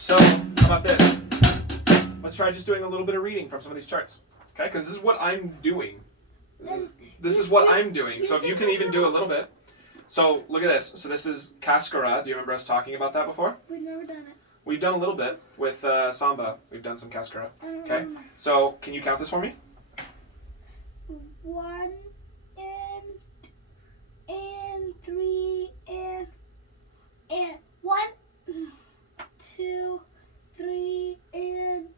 So, how about this? Let's try just doing a little bit of reading from some of these charts. Okay, because this is what I'm doing. This is what I'm doing. So if you can even do a little bit. So look at this. So this is Cascara. Do you remember us talking about that before? We've never done it. We've done a little bit with Samba. We've done some Cascara. Okay. So can you count this for me? 1 and 3 and 1, 2, 3 and.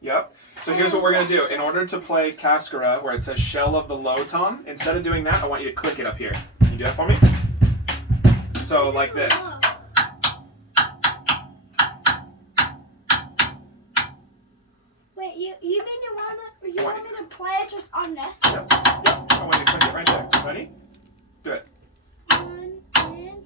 Yep. So here's what we're going to do. In order to play Cascara, where it says Shell of the Low Tom, instead of doing that, I want you to click it up here. Can you do that for me? So like this. Wait, you mean you want me to play it just on this? Yep. I want you to click it right there. Ready? Do it. 1 and.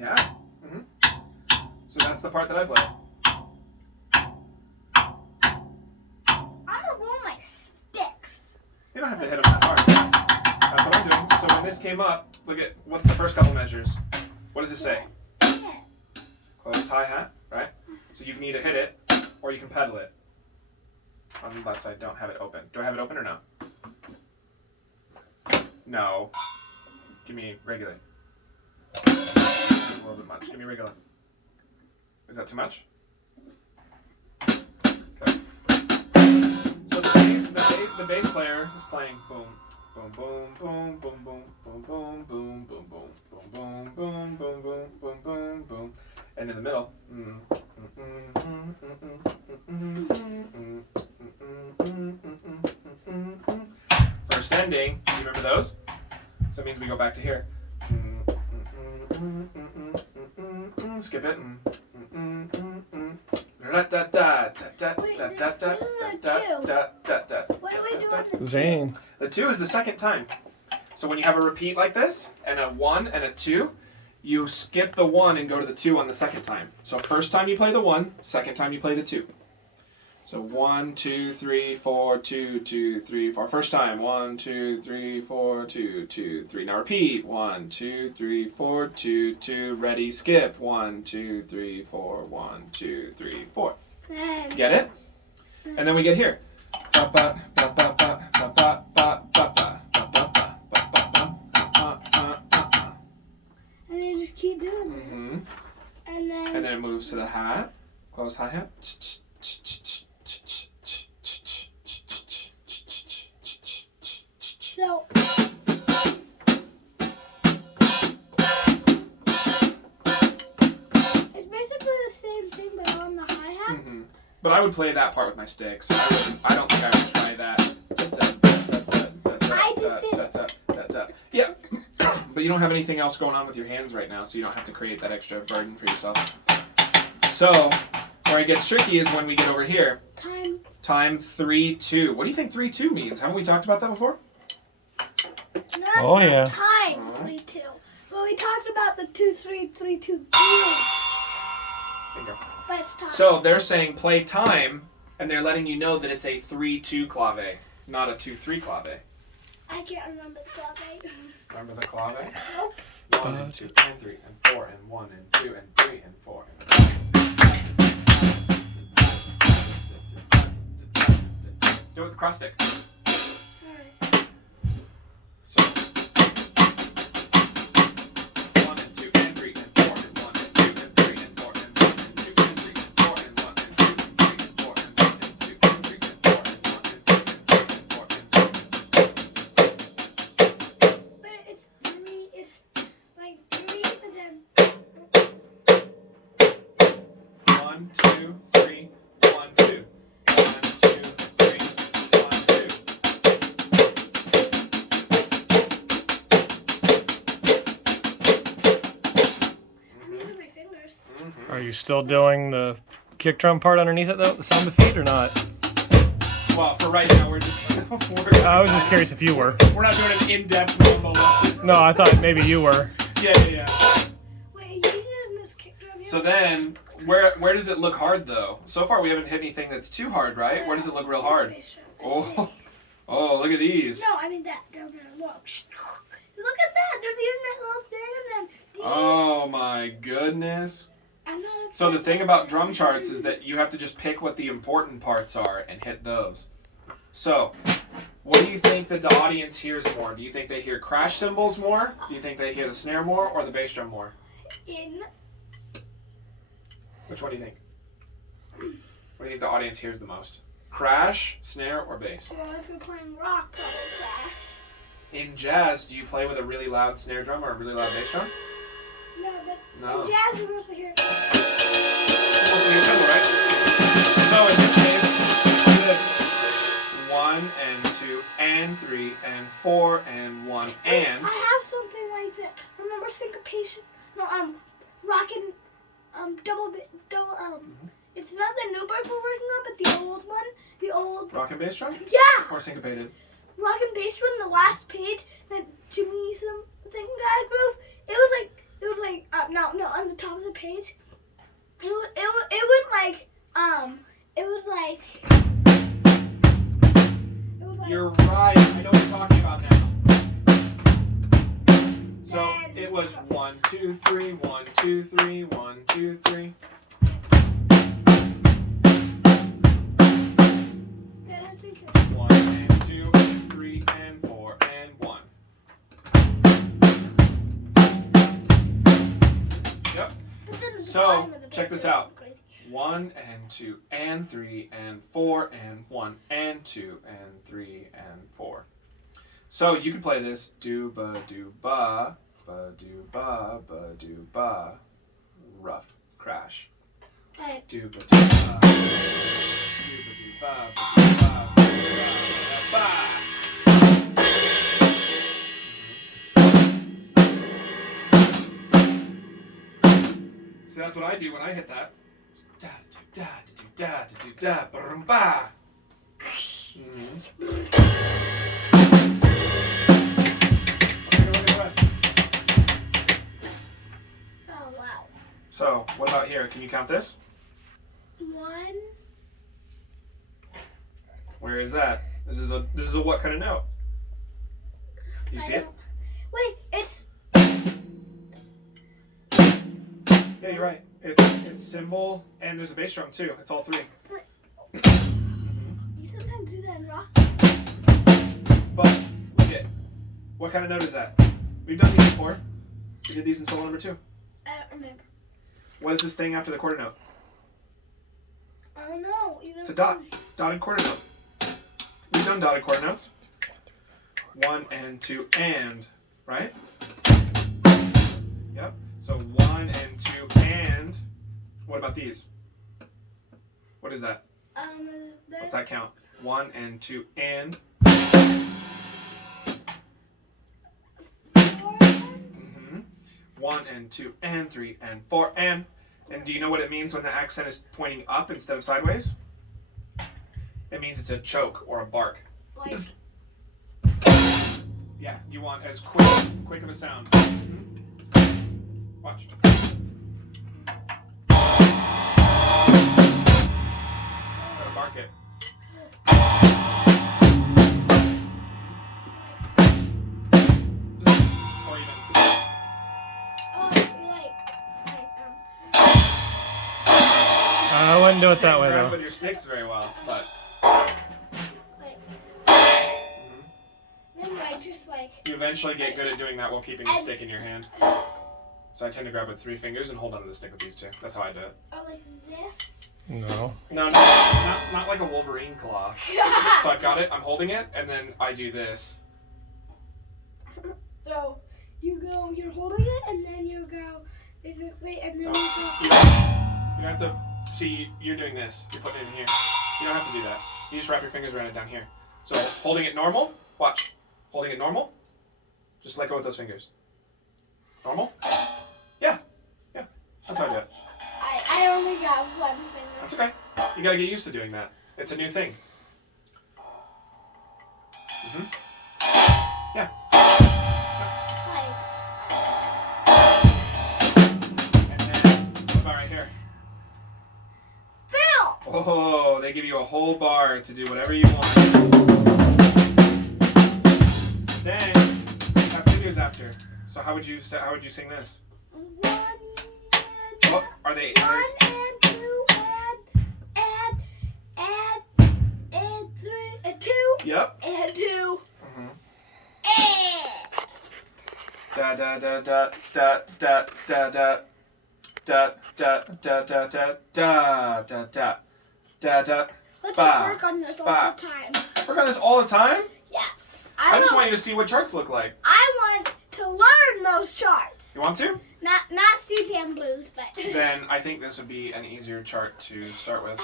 Yeah. So that's the part that I play. I'm gonna roll my sticks. You don't have to hit them that hard. That's what I'm doing. So when this came up, look at what's the first couple measures. What does it say? Yeah. Closed hi-hat, right? So you can either hit it or you can pedal it. On the left side, don't have it open. Do I have it open or no? No. Give me regular. A little bit much. Give me regular. Is that too much? Okay. So the bass player is playing boom, boom, boom, boom, boom, boom, boom, boom, boom, boom, boom, boom, boom, boom, boom, boom, boom, boom, boom, and in the middle. First ending. Do you remember those? So it means we go back to here. Skip it. Wait, this is a 2. What do we do on the 2? Zane. The 2 is the second time. So when you have a repeat like this, and a 1 and a 2, you skip the 1 and go to the 2 on the second time. So first time you play the 1, second time you play the 2. So 1, 2, 3, 4, 2, 2, 3, 4. First time, 1, 2, 3, 4, 2, 2, 3. Now repeat. 1, 2, 3, 4, 2, 2. Ready, skip. 1, 2, 3, 4, 1, 2, 3, 4. Get it? And then we get here. And you just keep doing it. And then it moves to the hat. Close hi-hat. So it's basically the same thing, but on the hi-hat. But I would play that part with my sticks. I don't think I would try that. I just did it. Yeah. But you don't have anything else going on with your hands right now, so you don't have to create that extra burden for yourself. So, where it gets tricky is when we get over here. Time 3, 2. What do you think 3, 2 means? Haven't we talked about that before? Oh, yeah. Time 3, 2. But we talked about the 2, 3, 3, 2, 3. Bingo. But it's time. So they're saying play time, and they're letting you know that it's a 3-2 clave, not a 2-3 clave. I can't remember the clave. Remember the clave? Nope. 1 and 2 and 3 and 4 and 1 and 2 and 3 and 4 and 5. Do it with the cross stick. Alright. So 1 and 2 and 3 and 4 and 1 and 2 and 3 and 4 and 1 and 2 and 3 and 4 and 1 and 2 and 3 and 4 and 1 and 2 and 3 and 4 and 1 and 2 and 3 and 4 and 1. But it's 3, it's like 3 and then 1, 2, 3, 1, 2. 1, 2, 3, 1, 2. I'm using my fingers. Are you still doing the kick drum part underneath it, though, the sound of feet, or not? Well, for right now, we're just. I was just curious if you were. We're not doing an in-depth mambo lesson. No, I thought maybe you were. Yeah. Wait, are you using this kick drum here? So then, Where does it look hard though? So far we haven't hit anything that's too hard, right? Where does it look real hard? Oh, oh, look at these. No, I mean that. Down there. Look. Look at that. There's even that little thing and then these. Oh my goodness. I'm not So the thing about drum charts is that you have to just pick what the important parts are and hit those. So, what do you think that the audience hears more? Do you think they hear crash cymbals more? Do you think they hear the snare more or the bass drum more? Which one do you think? What do you think the audience hears the most? Crash, snare, or bass? So if you're playing rock, that will crash. In jazz, do you play with a really loud snare drum or a really loud bass drum? No, but No. in jazz we mostly hear. Mostly a cymbal, right? So in this case, do this. 1 and 2 and 3 and 4 and 1 and. I have something like that. Remember syncopation? No, rockin', double. It's not the new bird we're working on, but the old one, the old. Rock and bass drum? Yeah. Or syncopated? Rock and bass drum, the last page, that Jimmy something guy groove. It was like no, on the top of the page. It went like it was like. You're right. I know what you're talking about now. So it was 1, 2, 3, 1, 2, 3, 1, 2, 3. Then I think it was 1 and 2 and 3 and 4 and 1. Yep. but then the So, bottom of the check page this was out. crazy. 1 and 2 and 3 and 4 and 1 and 2 and 3 and 4. So you could play this do ba do ba do ba do ba rough crash. Alright. Do ba do ba do ba do ba ba. So that's what I do when I hit that. Da da da da da da da ba. Oh wow. So, what about here? Can you count this? 1. Where is that? This is a what kind of note? You see it? Wait, it's. Yeah, you're right. It's cymbal and there's a bass drum too. It's all 3. You sometimes do that in rock. But look at what kind of note is that? We've done these before. We did these in solo number 2. I don't remember. What is this thing after the quarter note? I don't know. You know. It's a dot. Dotted quarter note. We've done dotted quarter notes. 1 and 2 and, right? Yep. So 1 and 2 and. What about these? What is that? What's that count? 1 and 2 and. Mm-hmm. 1 and 2 and 3 and 4 and. And do you know what it means when the accent is pointing up instead of sideways? It means it's a choke or a bark. Like. Yeah, you want as quick of a sound. Mm-hmm. Watch. Gotta bark it. Or even. I wouldn't do it that way grab though. with your sticks very well, but. Then I just like. You eventually get good at doing that while keeping the stick in your hand. So I tend to grab with 3 fingers and hold onto the stick with these 2. That's how I do it. Oh, like this. No. No, not like a Wolverine claw. So I've got it, I'm holding it, and then I do this. So you're holding it, and then you go, basically, and then you go. You have to, see, you're doing this. You're putting it in here. You don't have to do that. You just wrap your fingers around it down here. So holding it normal, watch. Holding it normal, just let go with those fingers. Normal? Yeah. That's how I do it. I only got 1 finger. That's okay. You gotta get used to doing that. It's a new thing. Mm-hmm. Yeah. Like. And then, what about right here? Oh, they give you a whole bar to do whatever you want. Then you have figures after. So how would you sing this? 1 and What are they? 1 Are they and 2 and 3 and 2 yep. and 2. Mhm. Da da da da da da da da da da da da da da da da da da. Let's Ba, just work on this all ba. the time. Work on this all the time. Yeah. I just want want you to see what charts look like. to learn those charts. You want to? Not CTM Blues, but Then I think this would be an easier chart to start with.